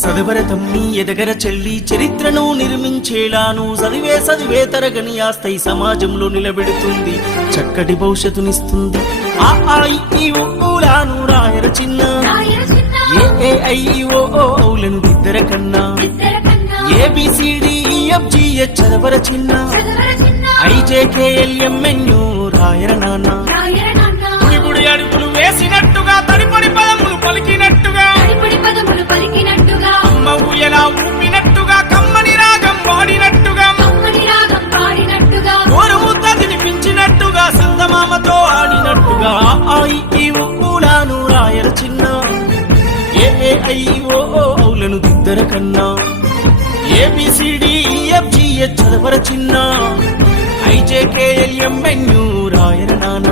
సదవరతమ్మి ఎదగర చెల్లి చరిత్రను నిర్మించేలాను చదివే తరగని ఆస్తై సమాజంలో నిలబెడుతుంది చక్కటి భవిష్యత్తునిస్తుంది ఆ ఊలాను రాయర చిన్న ఏఐఓలను ఇద్దర కన్నా ABCDEFGH చదవర చిన్న IJKLMNO రాయర నాన్న గుడి అడుగులు వేసినట్టుగా తడిపడి పదములు పలికినట్టుగా అమ్మ ఊయలా ఊపినట్టుగా కమ్మని రాగం వాడినట్టుగా గోరుముద్ద తినిపించినట్టుగా సందమామతో ఆడినట్టుగా ఊలాను రాయర చిన్న AIOలను దిద్దర కన్నా ABCDEFGH చదవర చిన్న IJKLMNO రాయర నాన్న